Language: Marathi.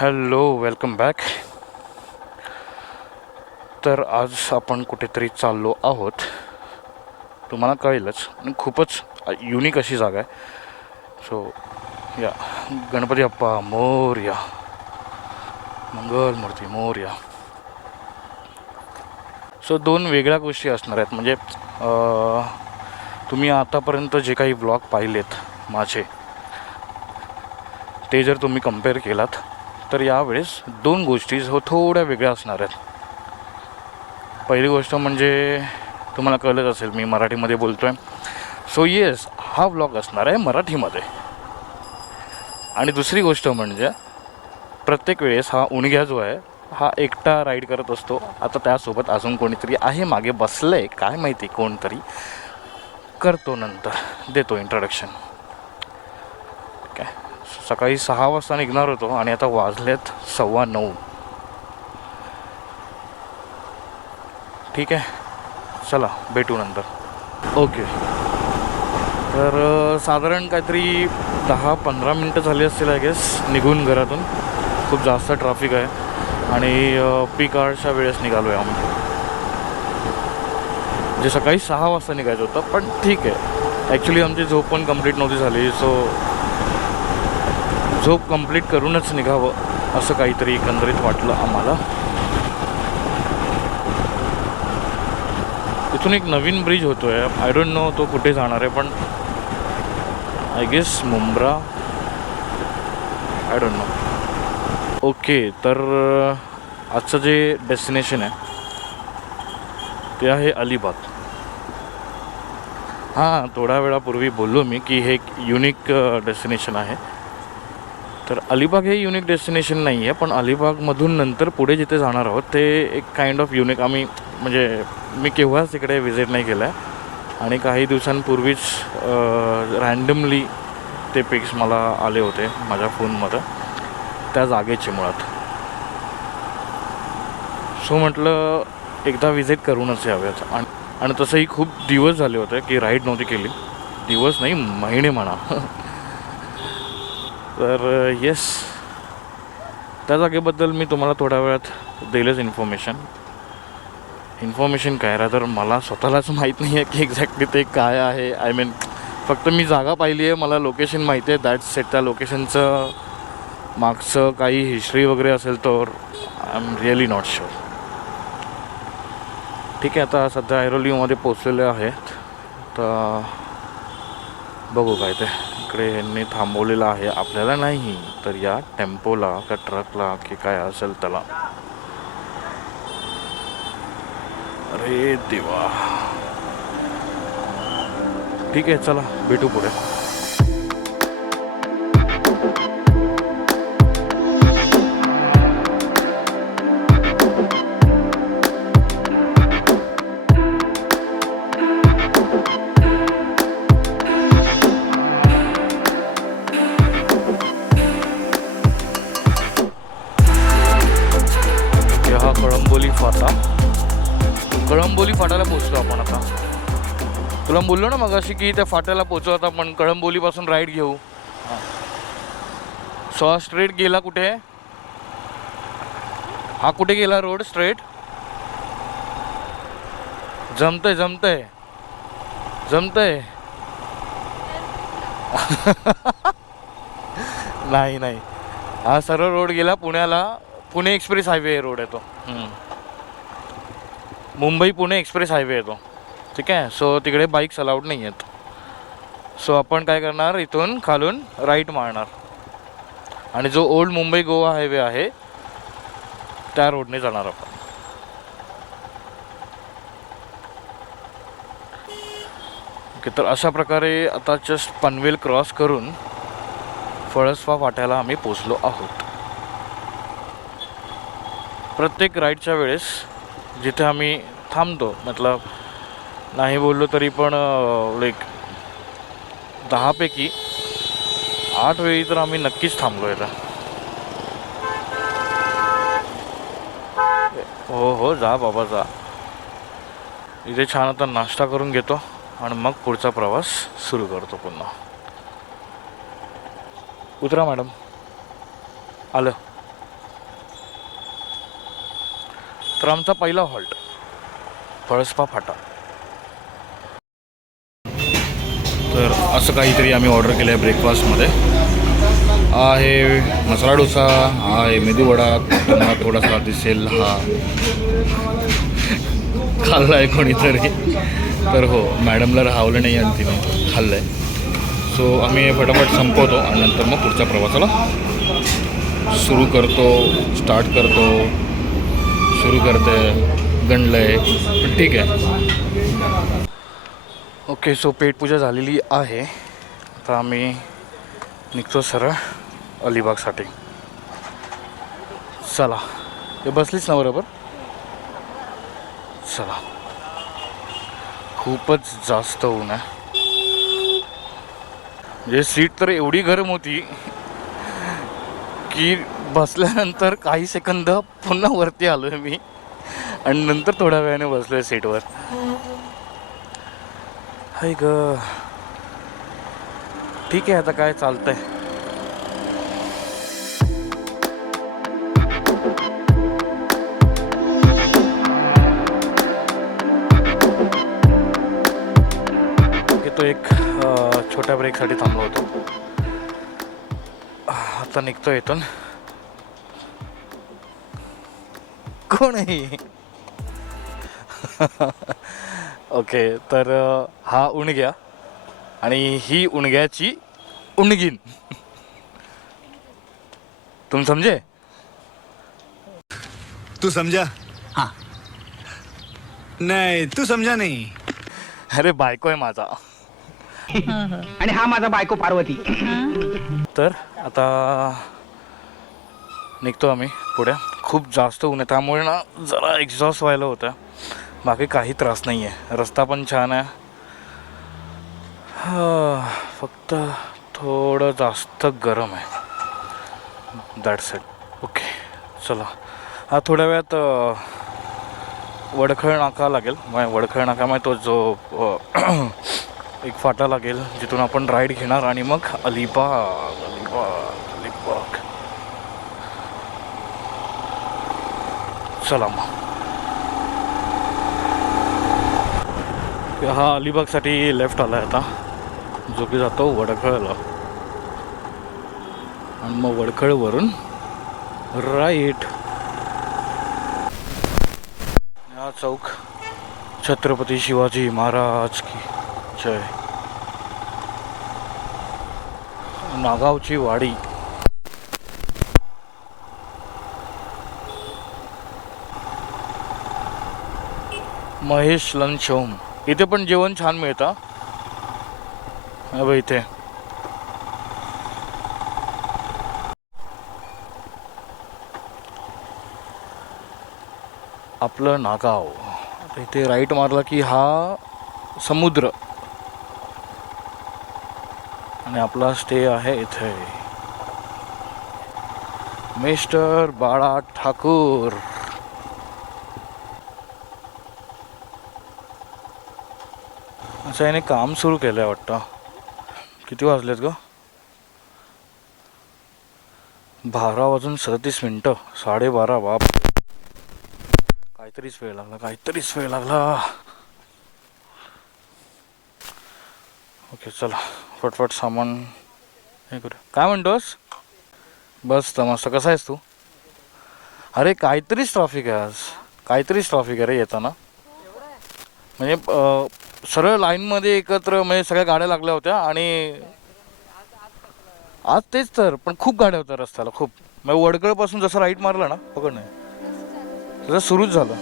Hello, welcome back. तर आज आपण कुठेतरी चाललो आहोत, तुम्हाला कळेलच. आणि खूपच युनिक अशी जागा आहे. सो या, गणपती बाप्पा मोरया, मंगलमूर्ती मोरया. सो दोन वेगळ्या गोष्टी असणार आहेत. म्हणजे तुम्ही आतापर्यंत जे काही व्लॉग पाहिलेत माझे, ते जर तुम्ही कम्पेअर केलात तर यावेळेस दोन गोष्टी थोड्या वेगळ्या असणार आहेत. पहिली गोष्ट म्हणजे तुम्हाला कळलंच असेल, मी मराठीमध्ये बोलतो आहे. सो येस, हा व्लॉग असणार आहे मराठीमध्ये. आणि दुसरी गोष्ट म्हणजे प्रत्येक वेळेस हा उणग्या जो आहे हा एकटा राईड करत असतो. आता त्यासोबत अजून कोणीतरी आहे मागे बसलंय, काय माहिती कोणतरी. करतो नंतर, देतो इंट्रोडक्शन. काय, सकाळी 6 वाजता निघणार होतो आणि आता वाजलेत 9:15. ठीक आहे, चला भेटू नंतर. ओके. तर साधारण काहीतरी 10-15 मिनटं झाली असतील आय गेस निघून घरातून. खूप जास्त ट्रॅफिक आहे आणि पीक आवर्सच्या वेळेस निघालो आहे आम्ही. म्हणजे सकाळी 6 वाजता निघायचं होतं, पण ठीक आहे. ॲक्च्युली आमची झोप पण कंप्लीट नव्हती झाली. सो झोप कंप्लीट करूनच निघावं असं काहीतरी एकंदरीत वाटलं आम्हाला. इथून एक नवीन ब्रिज होतो आहे, आय डोंट नो तो कुठे जाणार आहे, पण I guess Mumbra, I don't know. Okay, तर आजचं जे डेस्टिनेशन आहे ते आहे अलिबाग. हां, थोड्या वेळापूर्वी बोललो मी की हे एक युनिक डेस्टिनेशन आहे. तर अलिबाग हे युनिक डेस्टिनेशन नाही आहे, पण अलिबागमधून नंतर पुढे जिथे जाणार आहोत ते एक काइंड ऑफ युनिक. आम्ही म्हणजे मी केव्हाच तिकडे विजिट नाही केलं आहे आणि काही दिवसांपूर्वीच रँडमली ते पिक्स मला आले होते माझ्या फोनमध्ये त्या जागेचे मुळात. सो म्हटलं एकदा विजिट करूनच यावेत. आणि तसंही खूप दिवस झाले होते की राईड नव्हती केली. दिवस नाही, महिने म्हणा. तर येस, त्या जागेबद्दल मी तुम्हाला थोड्या वेळात देईलच इन्फॉर्मेशन काय राहतं. मला स्वतःलाच माहीत नाही आहे की एक्झॅक्टली ते काय आहे. आय मीन फक्त मी जागा पाहिली आहे, मला लोकेशन माहिती आहे, दॅट्स इट. त्या लोकेशनचं मागचं काही हिस्ट्री वगैरे असेल तर I am really not sure. ठीक आहे, आता सध्या ऐरोलीमध्ये पोचलेले आहेत. तर बघू काय ते. इकडे यांनी थांबवलेलं आहे आपल्याला, नाही तर या टेम्पोला का ट्रकला की काय असेल त्याला. अरे देवा. ठीक आहे, चला भेटू पुढे. हा कळंबोली फाटा. कळंबोली फाट्याला पोचलो आपण आता. तुला बोललो ना मग अशी की त्या फाट्याला पोचू आता आपण. कळंबोलीपासून राईड घेऊ. सो स्ट्रेट गेला कुठे? हा कुठे गेला रोड स्ट्रेट? जमतंय जमतंय जमतंय. नाही नाही, हा सरळ रोड गेला पुण्याला. पुणे एक्सप्रेस हायवे रोड आहे तो. मुंबई पुणे एक्सप्रेस हायवे आहे तो. ठीक आहे. सो तिकडे बाईक्स अलाउड नाही आहेत. सो आपण काय करणार, इथून खालून राईट मारणार आणि जो ओल्ड मुंबई गोवा हायवे आहे त्या रोडने जाणार आपण. ओके, तर अशा प्रकारे आता जस्ट पनवेल क्रॉस करून फळसफा फाट्याला आम्ही पोचलो आहोत. प्रत्येक राईडच्या वेळेस जिथे आम्ही थांबतो, मतलब नाही बोललो तरी पण लाईक 10 पैकी 8 वेळी तर आम्ही नक्कीच थांबलो आहे. हो हो, जा बाबा जा. इथे छान आता नाश्ता करून घेतो आणि मग पुढचा प्रवास सुरू करतो पुन्हा. उतरा मॅडम. आलं. तर आमचा पहिला हॉल्ट पळसपा फाटा. तर असं काहीतरी आम्ही ऑर्डर केलं आहे ब्रेकफास्टमध्ये. आहे मसाला डोसा, हा आहे मेदूवडा, तुम्हाला थोडासा दिसेल हा खाल्ला आहे कोणीतरी. तर हो, मॅडमला राहवलं नाही आणि तिने खाल्लं आहे. सो आम्ही फटाफट संपवतो आणि नंतर मग पुढच्या प्रवासाला स्टार्ट करतो. सुरू करते, गणलं आहे पण ठीक आहे. ओके, सो पेटपूजा झालेली आहे. आता आम्ही निघतो सरळ अलिबागसाठी. चला, हे बसलीच ना बरोबर. चला, खूपच जास्त ऊन आहे. म्हणजे सीट तर एवढी गरम होती की बसल्यानंतर काही सेकंद पुन्हा वरती आलो आहे मी आणि नंतर थोड्या वेळाने बसलो आहे सीटवर. हाय ग, ठीक आहे, आता काय चालतंय. तो एक छोट्या ब्रेकसाठी थांबलो होतो. आता निघतो इथून. कोण आहे? ओके, तर हा उणग्या आणि ही उणग्याची उणगीन. तुम समजे? तू समझा? हाँ. नहीं, तू समझा नहीं. अरे बायको आहे माझा. आणि हा माझा बायको पार्वती. तर आता निघतो आम्ही पुढे. खूप जास्त ऊन आहे त्यामुळे ना जरा एक्झॉस्ट व्हायला होतं. बाकी काही त्रास नाही आहे. रस्ता पण छान आहे. फक्त थोडं जास्त गरम आहे. That's it. ओके, चला. हा थोड्या वेळात वडखळ नाका लागेल. वडखळ नाका म्हणजे तो जो एक फाटा लागेल जिथून आपण राईड घेणार आणि मग अलिबाग. चला मग. हा अलिबागसाठी लेफ्ट आला आहे आता, जो की जातो वडखळला आणि मग वडखळवरून राईट. हा चौक छत्रपती शिवाजी महाराज की जय. नागावची वाडी. Mahesh lunch home. इथे पण जेवण छान मिळतं. इथे आपलं नागाव. आता इथे राईट मारला की हा समुद्र आणि आपला स्टे आहे इथे. मिस्टर बाळा ठाकूर. असं याने काम सुरू केलं आहे वाटतं. किती वाजलेत ग? 12:37. 12:30. बाप, काहीतरीच वेळ लागला. ओके, चला फटफट सामान हे करू. काय म्हणतोस? बस तर मस्त. कसा आहेस तू? अरे काहीतरीच ट्रॉफिक आहे आज. काहीतरीच ट्रॉफिक आहे रे येताना. म्हणजे सरळ लाईनमध्ये एकत्र म्हणजे सगळ्या गाड्या लागल्या होत्या आणि आज तेच तर. पण खूप गाड्या होत्या रस्त्याला, खूप. मग वडगळपासून जसं राईट मारलं ना, पकड नाही, तसं सुरूच झालं.